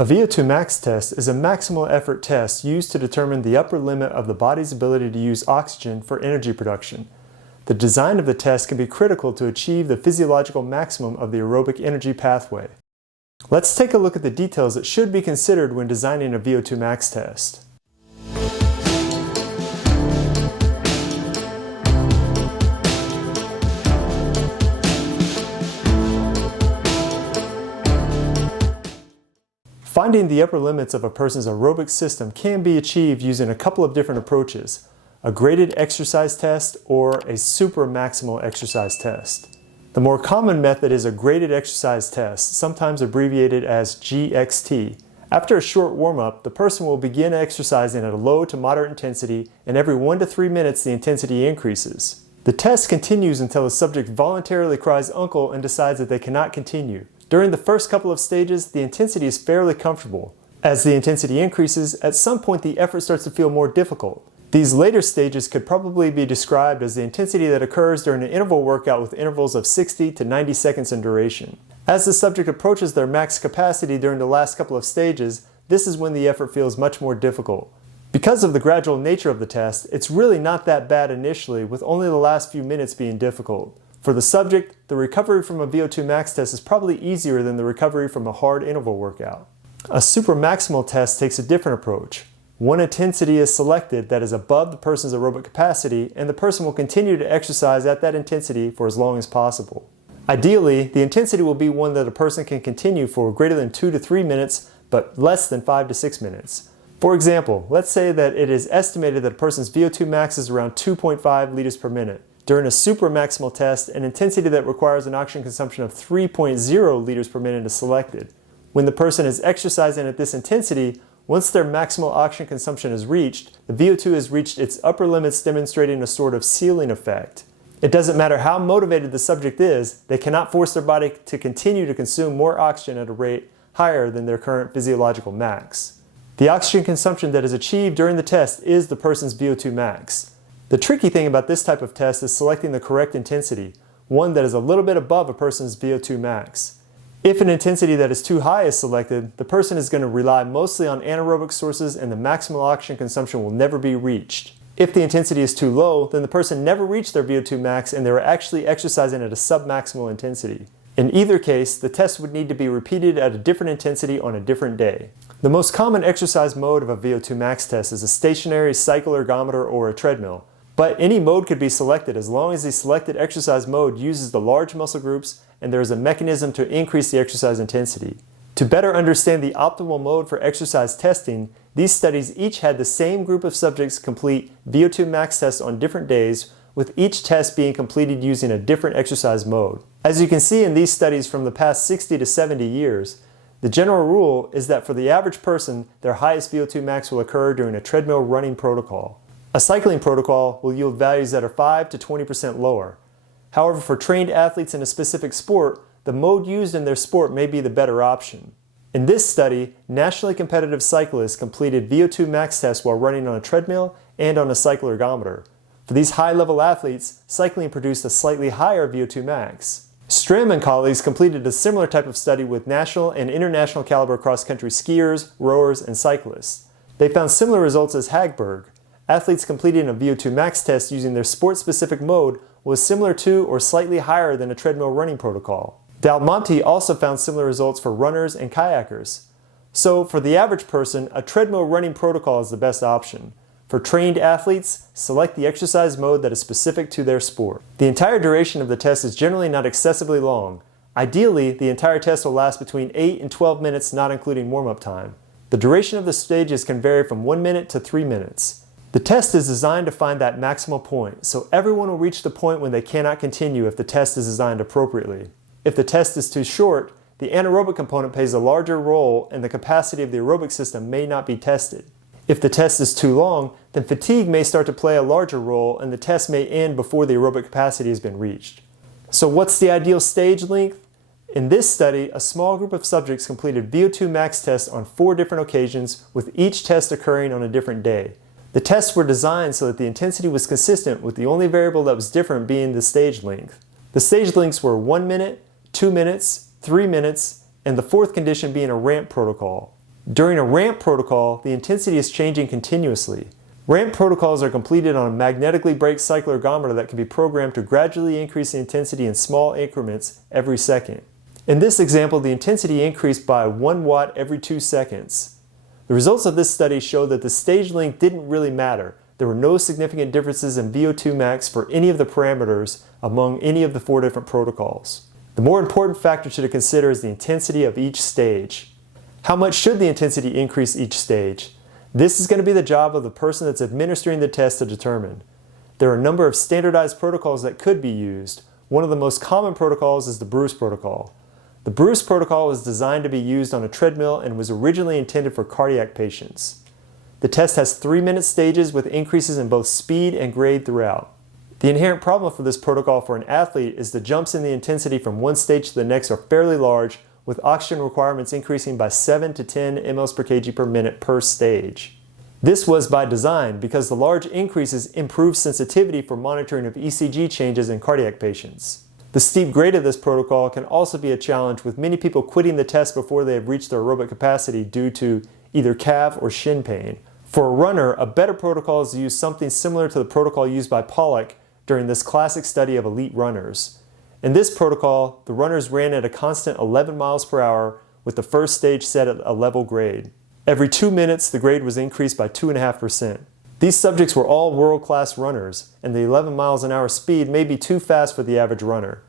A VO₂max test is a maximal effort test used to determine the upper limit of the body's ability to use oxygen for energy production. The design of the test can be critical to achieve the physiological maximum of the aerobic energy pathway. Let's take a look at the details that should be considered when designing a VO₂max test. Finding the upper limits of a person's aerobic system can be achieved using a couple of different approaches: a graded exercise test or a supramaximal exercise test. The more common method is a graded exercise test, sometimes abbreviated as GXT. After a short warm-up, the person will begin exercising at a low to moderate intensity, and every 1 to 3 minutes the intensity increases. The test continues until the subject voluntarily cries "uncle" and decides that they cannot continue. During the first couple of stages, the intensity is fairly comfortable. As the intensity increases, at some point the effort starts to feel more difficult. These later stages could probably be described as the intensity that occurs during an interval workout with intervals of 60 to 90 seconds in duration. As the subject approaches their max capacity during the last couple of stages, this is when the effort feels much more difficult. Because of the gradual nature of the test, it's really not that bad initially, with only the last few minutes being difficult. For the subject, the recovery from a VO₂max test is probably easier than the recovery from a hard interval workout. A supramaximal test takes a different approach. One intensity is selected that is above the person's aerobic capacity, and the person will continue to exercise at that intensity for as long as possible. Ideally, the intensity will be one that a person can continue for greater than 2 to 3 minutes, but less than 5 to 6 minutes. For example, let's say that it is estimated that a person's VO₂max is around 2.5 liters per minute. During a supramaximal test, an intensity that requires an oxygen consumption of 3.0 liters per minute is selected. When the person is exercising at this intensity, once their maximal oxygen consumption is reached, the VO2 has reached its upper limits, demonstrating a sort of ceiling effect. It doesn't matter how motivated the subject is, they cannot force their body to continue to consume more oxygen at a rate higher than their current physiological max. The oxygen consumption that is achieved during the test is the person's VO₂max. The tricky thing about this type of test is selecting the correct intensity, one that is a little bit above a person's VO₂max. If an intensity that is too high is selected, the person is going to rely mostly on anaerobic sources and the maximal oxygen consumption will never be reached. If the intensity is too low, then the person never reached their VO₂max and they were actually exercising at a submaximal intensity. In either case, the test would need to be repeated at a different intensity on a different day. The most common exercise mode of a VO₂max test is a stationary cycle ergometer or a treadmill. But any mode could be selected as long as the selected exercise mode uses the large muscle groups and there is a mechanism to increase the exercise intensity. To better understand the optimal mode for exercise testing, these studies each had the same group of subjects complete VO₂max tests on different days, with each test being completed using a different exercise mode. As you can see in these studies from the past 60 to 70 years, the general rule is that for the average person, their highest VO₂max will occur during a treadmill running protocol. A cycling protocol will yield values that are 5 to 20% lower. However, for trained athletes in a specific sport, the mode used in their sport may be the better option. In this study, nationally competitive cyclists completed VO₂max tests while running on a treadmill and on a cycle ergometer. For these high-level athletes, cycling produced a slightly higher VO₂max. Stram and colleagues completed a similar type of study with national and international caliber cross-country skiers, rowers, and cyclists. They found similar results as Hagberg. Athletes completing a VO₂max test using their sport-specific mode was similar to or slightly higher than a treadmill running protocol. Dalmonte also found similar results for runners and kayakers. So for the average person, a treadmill running protocol is the best option. For trained athletes, select the exercise mode that is specific to their sport. The entire duration of the test is generally not excessively long. Ideally, the entire test will last between 8 and 12 minutes, not including warm-up time. The duration of the stages can vary from 1 minute to 3 minutes. The test is designed to find that maximal point, so everyone will reach the point when they cannot continue if the test is designed appropriately. If the test is too short, the anaerobic component plays a larger role and the capacity of the aerobic system may not be tested. If the test is too long, then fatigue may start to play a larger role and the test may end before the aerobic capacity has been reached. So what's the ideal stage length? In this study, a small group of subjects completed VO₂max tests on 4 different occasions, with each test occurring on a different day. The tests were designed so that the intensity was consistent, with the only variable that was different being the stage length. The stage lengths were 1 minute, 2 minutes, 3 minutes, and the fourth condition being a ramp protocol. During a ramp protocol, the intensity is changing continuously. Ramp protocols are completed on a magnetically brake cycle ergometer that can be programmed to gradually increase the intensity in small increments every second. In this example, the intensity increased by 1 watt every 2 seconds. The results of this study show that the stage length didn't really matter. There were no significant differences in VO2 max for any of the parameters among any of the 4 different protocols. The more important factor to consider is the intensity of each stage. How much should the intensity increase each stage? This is going to be the job of the person that's administering the test to determine. There are a number of standardized protocols that could be used. One of the most common protocols is the Bruce protocol. The Bruce protocol was designed to be used on a treadmill and was originally intended for cardiac patients. The test has 3-minute stages with increases in both speed and grade throughout. The inherent problem for this protocol for an athlete is the jumps in the intensity from one stage to the next are fairly large, with oxygen requirements increasing by 7 to 10 mL per kg per minute per stage. This was by design because the large increases improve sensitivity for monitoring of ECG changes in cardiac patients. The steep grade of this protocol can also be a challenge, with many people quitting the test before they have reached their aerobic capacity due to either calf or shin pain. For a runner, a better protocol is to use something similar to the protocol used by Pollack during this classic study of elite runners. In this protocol, the runners ran at a constant 11 miles per hour with the first stage set at a level grade. Every 2 minutes, the grade was increased by 2.5%. These subjects were all world-class runners, and the 11 miles an hour speed may be too fast for the average runner.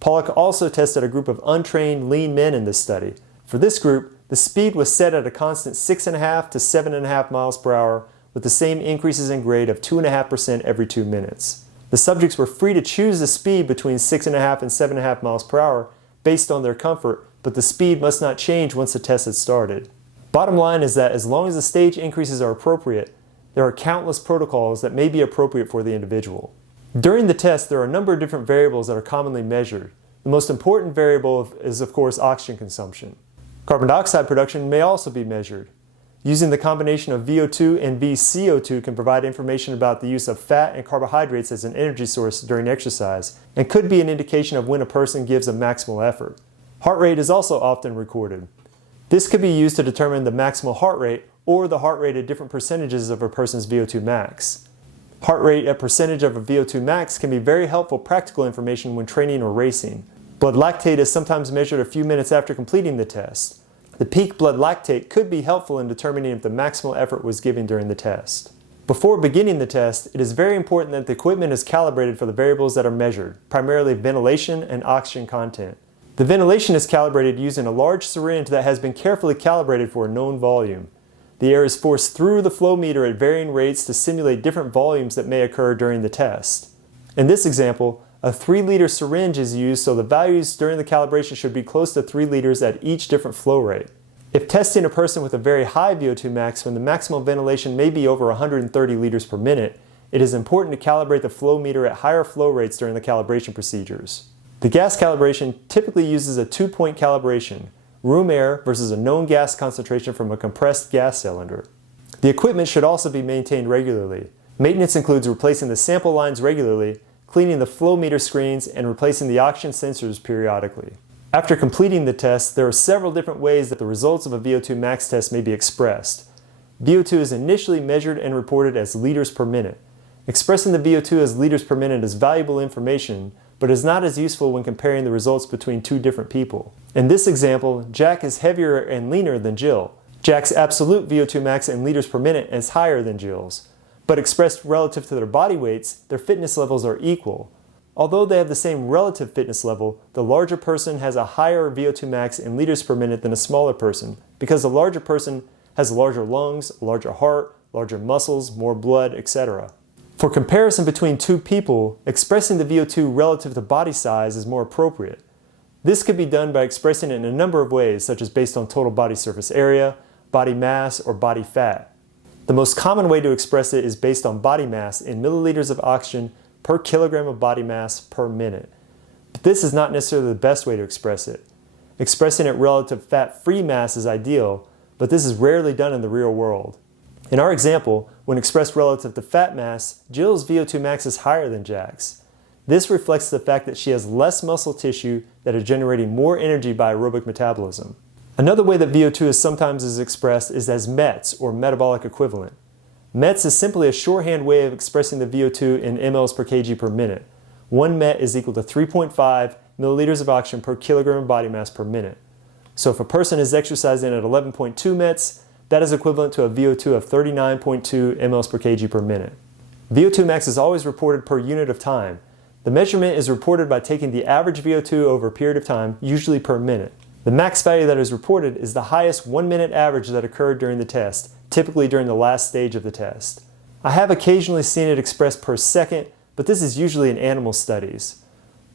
Pollack also tested a group of untrained lean men in this study. For this group, the speed was set at a constant 6.5 to 7.5 miles per hour with the same increases in grade of 2.5% every 2 minutes. The subjects were free to choose the speed between 6.5 and 7.5 miles per hour based on their comfort, but the speed must not change once the test had started. Bottom line is that as long as the stage increases are appropriate, there are countless protocols that may be appropriate for the individual. During the test, there are a number of different variables that are commonly measured. The most important variable is, of course, oxygen consumption. Carbon dioxide production may also be measured. Using the combination of VO2 and VCO2 can provide information about the use of fat and carbohydrates as an energy source during exercise and could be an indication of when a person gives a maximal effort. Heart rate is also often recorded. This could be used to determine the maximal heart rate or the heart rate at different percentages of a person's VO2 max. Heart rate at percentage of a VO2 max can be very helpful practical information when training or racing. Blood lactate is sometimes measured a few minutes after completing the test. The peak blood lactate could be helpful in determining if the maximal effort was given during the test. Before beginning the test, it is very important that the equipment is calibrated for the variables that are measured, primarily ventilation and oxygen content. The ventilation is calibrated using a large syringe that has been carefully calibrated for a known volume. The air is forced through the flow meter at varying rates to simulate different volumes that may occur during the test. In this example, a 3-liter syringe is used, so the values during the calibration should be close to 3 liters at each different flow rate. If testing a person with a very high VO2 max when the maximal ventilation may be over 130 liters per minute, it is important to calibrate the flow meter at higher flow rates during the calibration procedures. The gas calibration typically uses a 2-point calibration, room air versus a known gas concentration from a compressed gas cylinder. The equipment should also be maintained regularly. Maintenance includes replacing the sample lines regularly, cleaning the flow meter screens, and replacing the oxygen sensors periodically. After completing the test, there are several different ways that the results of a VO2 max test may be expressed. VO2 is initially measured and reported as liters per minute. Expressing the VO2 as liters per minute is valuable information, but is not as useful when comparing the results between 2 different people. In this example, Jack is heavier and leaner than Jill. Jack's absolute VO2 max in liters per minute is higher than Jill's, but expressed relative to their body weights, their fitness levels are equal. Although they have the same relative fitness level, the larger person has a higher VO2 max in liters per minute than a smaller person because the larger person has larger lungs, a larger heart, larger muscles, more blood, etc. For comparison between 2 people, expressing the VO2 relative to body size is more appropriate. This could be done by expressing it in a number of ways, such as based on total body surface area, body mass, or body fat. The most common way to express it is based on body mass in milliliters of oxygen per kilogram of body mass per minute. But this is not necessarily the best way to express it. Expressing it relative to fat-free mass is ideal, but this is rarely done in the real world. In our example, when expressed relative to fat mass, Jill's VO2 max is higher than Jack's. This reflects the fact that she has less muscle tissue that is generating more energy by aerobic metabolism. Another way that VO2 is sometimes expressed is as METs, or metabolic equivalent. METs is simply a shorthand way of expressing the VO2 in mLs per kg per minute. 1 MET is equal to 3.5 milliliters of oxygen per kilogram of body mass per minute. So if a person is exercising at 11.2 METs, that is equivalent to a VO2 of 39.2 mLs per kg per minute. VO2 max is always reported per unit of time. The measurement is reported by taking the average VO2 over a period of time, usually per minute. The max value that is reported is the highest 1-minute average that occurred during the test, typically during the last stage of the test. I have occasionally seen it expressed per second, but this is usually in animal studies.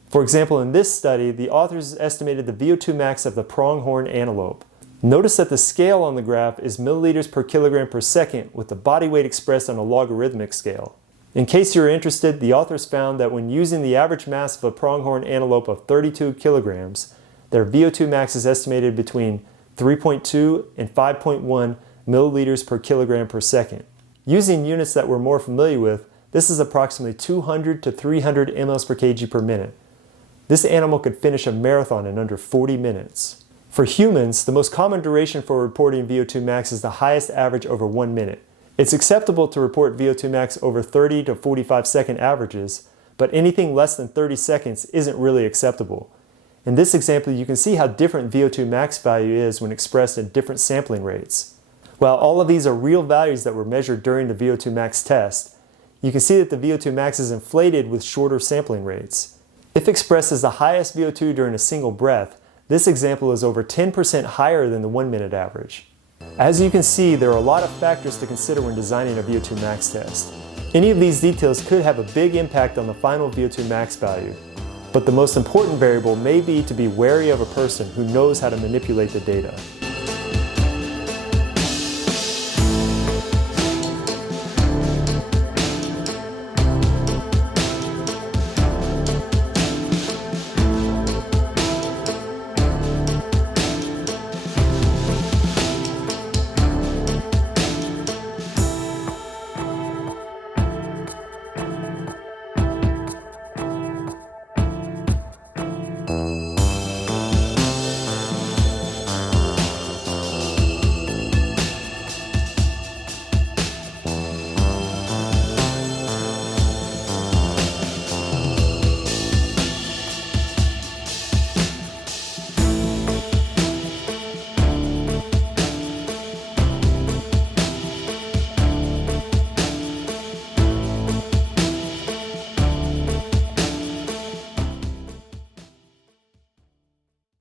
For example, in this study, the authors estimated the VO2 max of the pronghorn antelope. Notice that the scale on the graph is milliliters per kilogram per second, with the body weight expressed on a logarithmic scale. In case you're interested, the authors found that when using the average mass of a pronghorn antelope of 32 kilograms, their VO2 max is estimated between 3.2 and 5.1 milliliters per kilogram per second. Using units that we're more familiar with, this is approximately 200 to 300 mLs per kg per minute. This animal could finish a marathon in under 40 minutes. For humans, the most common duration for reporting VO2 max is the highest average over 1 minute. It's acceptable to report VO2 max over 30 to 45 second averages, but anything less than 30 seconds isn't really acceptable. In this example, you can see how different VO2 max value is when expressed in different sampling rates. While all of these are real values that were measured during the VO2 max test, you can see that the VO2 max is inflated with shorter sampling rates. If expressed as the highest VO2 during a single breath, this example is over 10% higher than the 1-minute average. As you can see, there are a lot of factors to consider when designing a VO2 max test. Any of these details could have a big impact on the final VO2 max value, but the most important variable may be to be wary of a person who knows how to manipulate the data.